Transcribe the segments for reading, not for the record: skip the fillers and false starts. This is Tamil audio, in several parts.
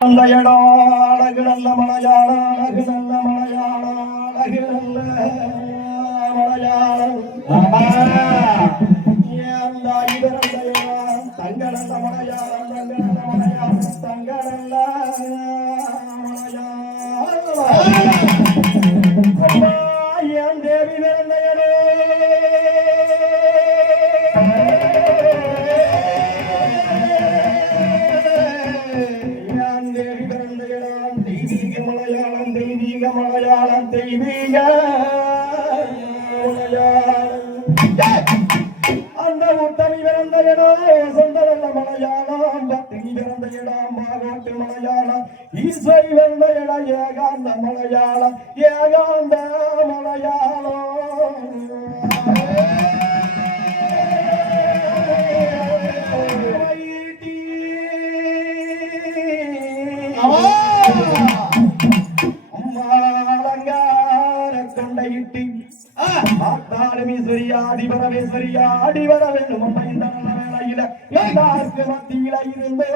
நல்ல இடம் அழகு நல்ல மலையாளம் அழகு நல்ல மலையாளம் அழகு நல்ல மலையாளம் தங்க நல்ல மலையாளம் தங்க நல்ல மலையாளம் தங்க நல்ல மலையாளம் என் தேவி பிறந்த மலையாளம் தெய்வீக அந்த உத்தமி பிறந்த இடம் சொந்தரல்ல மலையாளம் பத்தினி பிறந்த இடம் பாகோட்டு மலையாளம் ஈஸ்வரி பிறந்த இடம் ஏகாந்த மலையாளம் ஏகாந்த மலையாளம் அடிவர வேண்டும் வேளையில எல்லாருக்கு மத்தியில இருந்து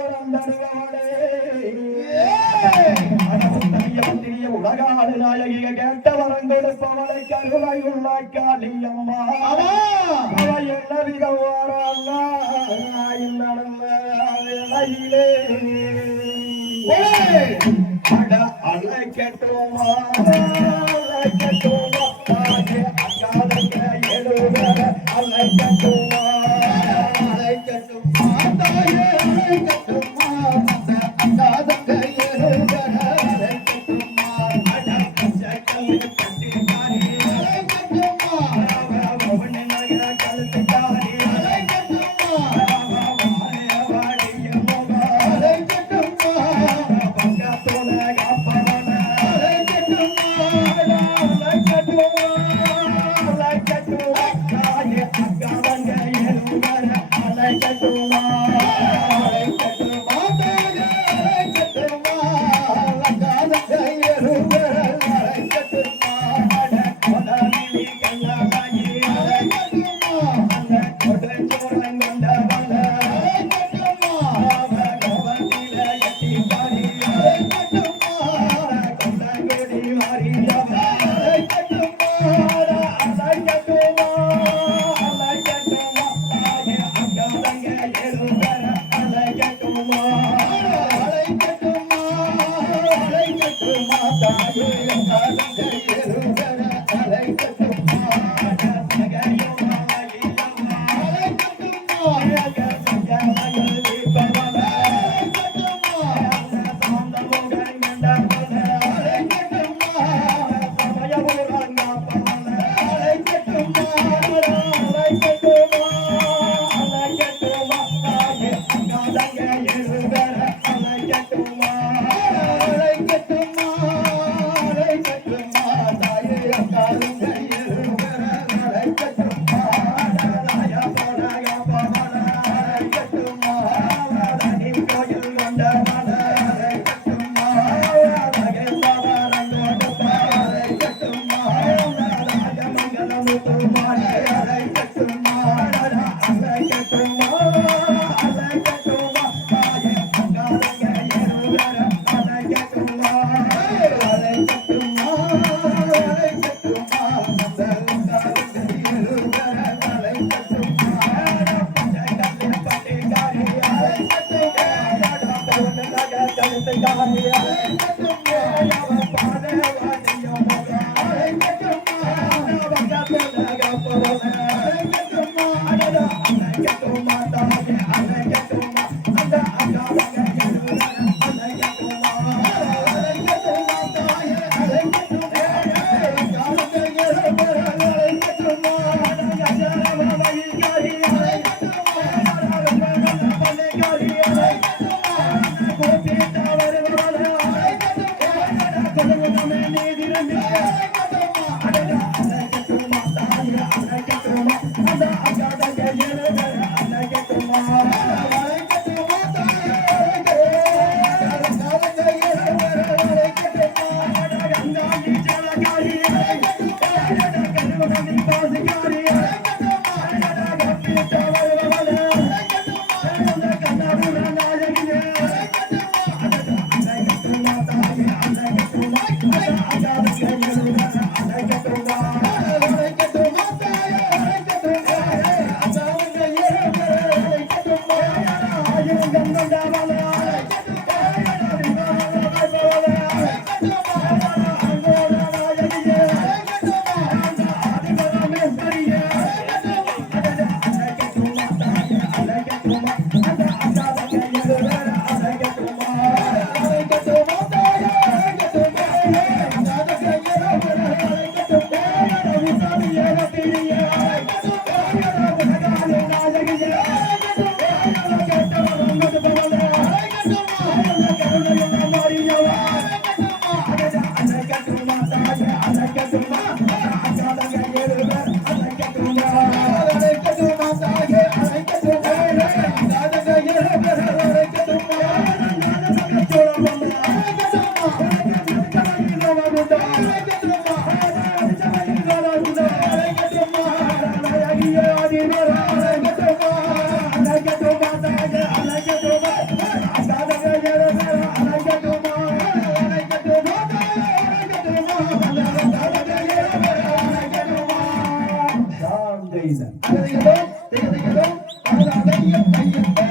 உலகாடு நாயகிய கேட்ட வரம் கொடுப்பவளை கருவை உள்ள காளியம்மா என்ன விதம் நடந்த வேளையிலே அழைக்கட்டுமா அழைக்கட்டுமா Need செய்த அகதிகளோ திகதிகளோ அகதைய கையத்தோ